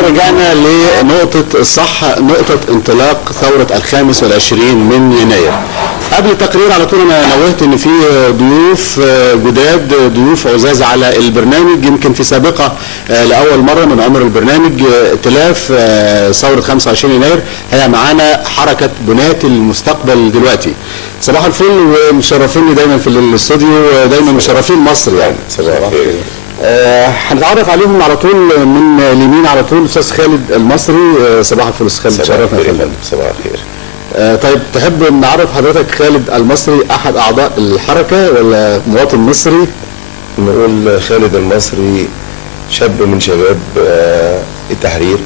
رجعنا لنقطة الصح، نقطة انطلاق ثورة 25 من يناير. قبل التقرير على طول انا نوهت ان في ضيوف جداد، ضيوف عزاز على البرنامج، يمكن في سابقة لأول مرة من عمر البرنامج ائتلاف ثورة 25 يناير. هي معانا حركة بناة المستقبل دلوقتي. صباح الفل ومشرفيني دايما في الاستوديو، دايما مشرفين مصر يعني. صباح الخير. هنتعرف عليهم على طول من اليمين على طول استاذ خالد المصري. صباح الفل استاذ خالد، شرفنا يا فندم. صباح الخير. طيب تحب نعرف حضرتك خالد المصري احد اعضاء الحركه ولا مواطن مصري؟ نقول خالد المصري شاب من شباب التحرير،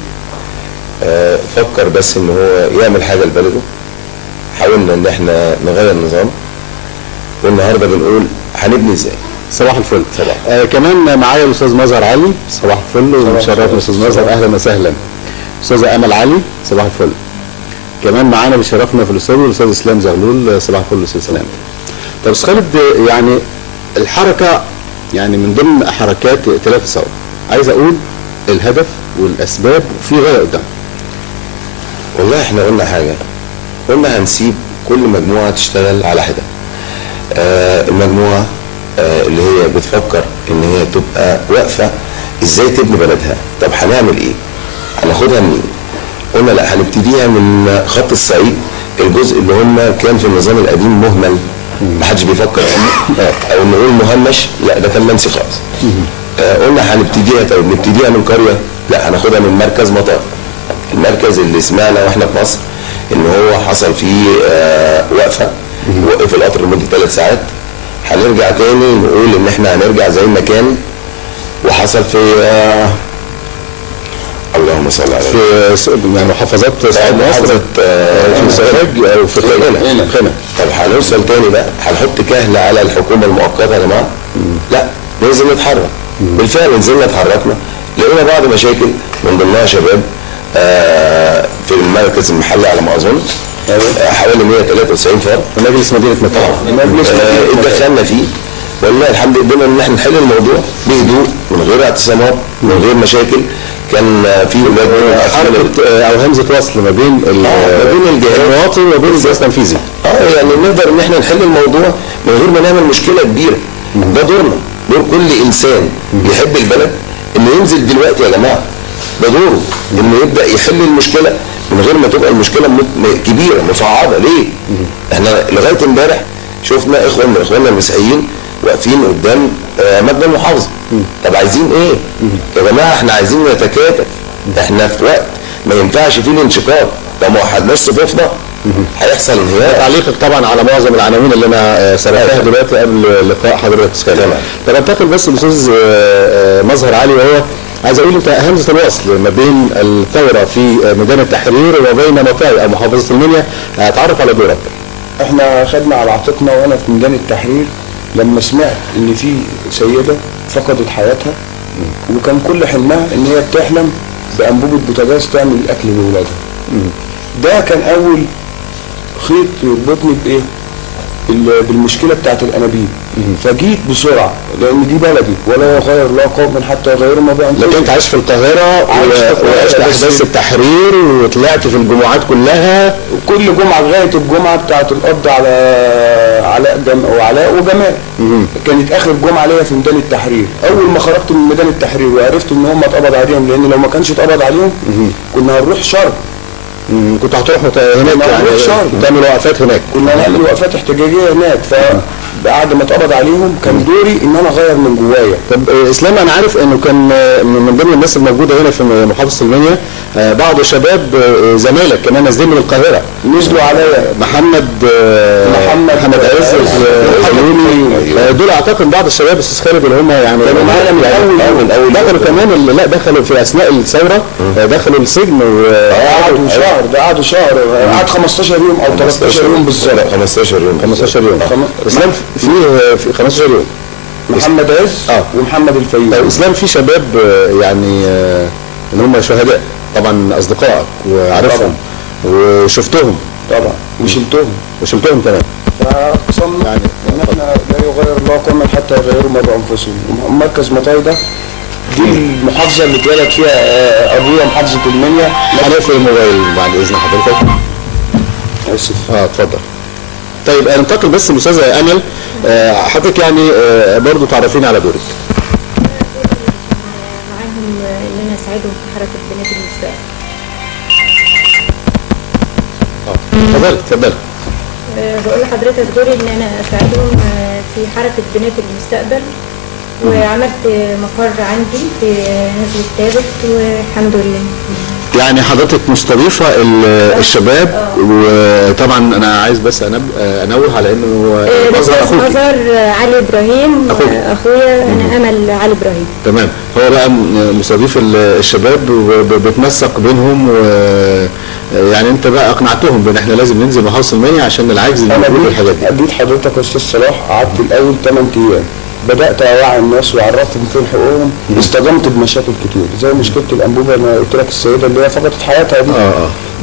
فكر بس ان هو يعمل حاجه لبلده. حاولنا ان احنا نغير النظام، والنهارده بنقول هنبني ازاي. صباح الفل. كمان معايا الاستاذ مظهر علي. صباح الفل ومشرفنا استاذ مظهر، اهلا وسهلا. استاذه امل علي صباح الفل. كمان معانا بيشرفنا في الاستوديو الاستاذ اسلام زغلول. صباح الفل استاذ اسلام. طب استاذ خالد، يعني الحركه يعني من ضمن حركات ائتلاف الثوره، عايز اقول الهدف والاسباب وفي غايه قدام. والله احنا قلنا حاجه، قلنا هنسيب كل مجموعه تشتغل على حده. المجموعه اللي هي بتفكر ان هي تبقى واقفه ازاي تبني بلدها. طب هنعمل ايه؟ هناخدها منين؟ قلنا لا، هنبتديها من خط الصعيد، الجزء اللي هم كان في النظام القديم مهمل، ما حدش بيفكر فيه، او نقول مهمش، لا ده كان منسي خالص. قلنا هنبتديها، طيب نبتديها من قريه؟ لا، هناخدها من مركز مطار. المركز اللي سمعنا واحنا في مصر ان هو حصل فيه وقفه، وقف القطر لمده 3 ساعات. هنرجع تاني نقول ان احنا هنرجع زي ما كان، وحصل في اللهم صل على في يعني محافظات صعيد مصر، في سوهاج او في خنا. طب هنوصل تاني بقى، هنحط كهل على الحكومه المؤقته يا جماعه؟ لا، ننزل نتحرك. بالفعل نزلنا اتحركنا، لقينا بعض مشاكل من ضمنها شباب في المركز المحلي على ما اظن، حوالي 193 فرد، مجلس مدينه مطار. اتدخلنا فيه، والله الحمد لله قدرنا ان احنا نحل الموضوع بهدوء من غير اعتصامات من غير مشاكل. كان في حركه او همزه وصل ما بين الجهات المواطن وما بين الجهاز التنفيذي. يعني نقدر ان احنا نحل الموضوع من غير ما نعمل مشكله كبيره. ده دورنا، دور كل انسان بيحب البلد انه ينزل دلوقتي يا جماعه. ده دوره انه يبدا يحل المشكله من غير ما تبقى المشكله كبيره مصعبه. ليه؟ احنا لغايه امبارح شفنا اخواننا المسيحيين واقفين قدام مبنى المحافظه. طب عايزين ايه؟ يا جماعه احنا عايزين نتكاتف. احنا في وقت ما ينفعش فيه الانشقاق، لو ما وحدناش صفوفنا هيحصل انهيار. تعليقك طبعا على معظم العناوين اللي انا سردتها دلوقتي قبل لقاء حضرتك. طب انتقل بس للاستاذ مظهر علي، وهو عايز اقول انت همزه الوصل ما بين الثوره في ميدان التحرير وبين مطاي او محافظه المنيا، اتعرف على دورك. احنا خدنا على عاتقنا وانا في ميدان التحرير لما سمعت ان في سيده فقدت حياتها، وكان كل حلمها ان هي بتحلم بانبوبه بوتاجاز تعمل الاكل لاولادها. ده كان اول خيط يربطني بايه؟ بالمشكله بتاعت الانابيب. فجيت بسرعه لان دي بلدي ولا يغير لا قوم حتى يغيروا ما بين. لكن انت عايش في القاهره وعشت احداث التحرير وطلعت في الجمعات كلها، وكل جمعه لغايه الجمعه بتاعت القبض على علاء وجمال. كانت اخر جمعه ليا في ميدان التحرير. اول ما خرجت من ميدان التحرير وعرفت ان هم اتقبض عليهم، لان لو ما كانش اتقبض عليهم كنا هنروح شرم. كنت هتروحوا هناك يعني تعملوا وقفات هناك؟ كنا هنعمل وقفات احتجاجيه هناك. بعد ما اتقبض عليهم كان دوري ان انا اغير من جوايا. طب اسلام، انا عارف انه كان من ضمن الناس الموجوده هنا في محافظه المنيا بعض شباب زمايلك كمان نازلين من القاهره، نزلوا عليا محمد عز دول اعتقد بعض الشباب استاذ خالد اللي هم يعني معايا من اول دخلوا كمان، لا دخلوا في اثناء الثوره، دخلوا السجن وقعدوا شهر. ده قعدوا شهر، قعد 15 يوم او 13 يوم بالظبط. 15 يوم. اسلام في 15 يوم. محمد عز ومحمد الفيوم. طيب اسلام، في شباب يعني اللي هم شهداء طبعا، اصدقائك وعارفهم وشفتهم طبعا وشلتهم كمان. فاقسمنا يعني ان احنا لا يغير الله قوما حتى يغيروا ما بانفسهم. مركز مطاي ده دي المحافظه اللي اتولد فيها ابويا، محافظه المنيا. هنقفل الموبايل بعد اذن حضرتك. اسف. اتفضل. طيب انتقل بس الاستاذه امل، حضرتك يعني برضو تعرفين على دورك. معاهم ان انا اساعدهم في حركه بنات المستقبل. اتفضلي. بقول لحضرتك دوري ان انا اساعدهم في حركه بنات المستقبل، وعملت مقر عندي في نزلة ثابت والحمد لله. يعني حضرتك مستضيفه الشباب، وطبعا انا عايز بس انوه على انه مظهر علي ابراهيم اخويا، انا امل علي ابراهيم. تمام. هو بقى مستضيف الشباب وبتنسق بينهم، يعني انت بقى اقنعتهم بان احنا لازم ننزل محافظه المنيا عشان العجز اللي موجود في الحاجات دي. اديت حضرتك يا استاذ صلاح، قعدت الاول 8 ايام بدات اوعي الناس وعرفتهم فين حقوقهم. اصطدمت بمشاكل كتير زي مشكله الانبوبه، انا قلت لك السيده اللي هي فقدت حياتها دي.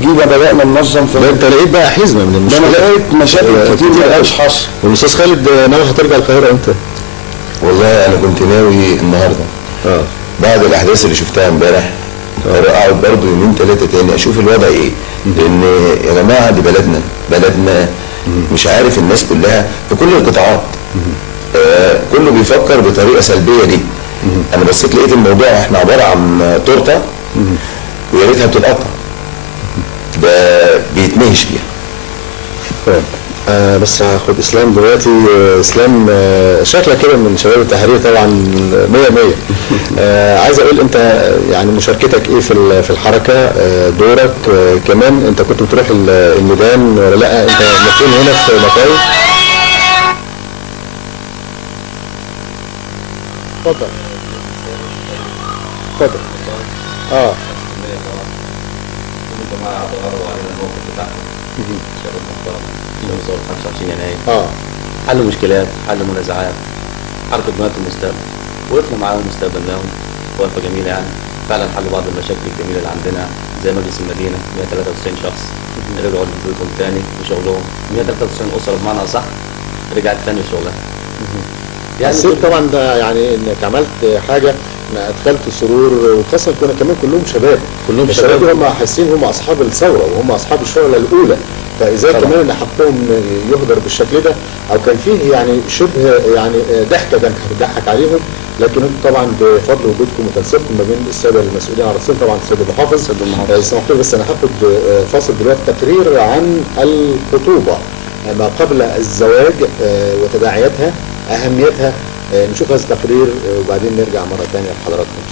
جينا بدانا ننظم في انت لقيت بقى حزمه من المشكلات. انا لقيت مشاكل كتير مالهاش حصر. والاستاذ خالد ناوي هترجع القاهره امتى؟ والله انا كنت ناوي النهارده بعد الاحداث اللي شفتها امبارح اقعد برضه يومين 3 تاني اشوف الوضع ايه، لان يا جماعه دي بلدنا مش عارف الناس كلها في كل القطاعات كله بيفكر بطريقه سلبيه دي. انا بس لقيت الموضوع احنا عباره عن تورته ويا ريتها بتتقطع، ده بيتمهش فيها. بس هاخد اسلام دلوقتي. اسلام شكلك كده من شباب التحرير طبعا 100. عايز اقول انت يعني مشاركتك ايه في الحركه، دورك كمان، انت كنت بتروح الميدان ولا لا؟ انت مكون هنا في مكاي. اتفضل. شباب 25 يناير حل مشكلات، حل منازعات، حركه بنات المستقبل، وقفنا معاهم واستقبلناهم وقفه جميله. يعني فعلا حلوا بعض المشاكل الجميله اللي عندنا، زي مجلس المدينه 193 شخص رجعوا لبيوتهم تاني وشغلهم. 193 اسره بمعنى صح رجعت تاني شغلها. يعني طبعا ده يعني انك عملت حاجه ادخلت سرور، وخاصه كنا كمان كلهم شباب الشباب هم حاسين هم اصحاب الثوره وهم اصحاب الشغله الاولى، فازاي كمان ان حقهم يهدر بالشكل ده، او كان فيه يعني شبه يعني ضحكه بنضحك عليهم. لكن انتم طبعا بفضل وجودكم وتنسيقكم ما بين الساده المسؤولين على راسهم طبعا السيد المحافظ. سمحت لي بس انا هاخد فاصل دلوقتي تقرير عن الخطوبه ما قبل الزواج وتداعياتها اهميتها. نشوف هذا التقرير وبعدين نرجع مره ثانيه لحضراتكم.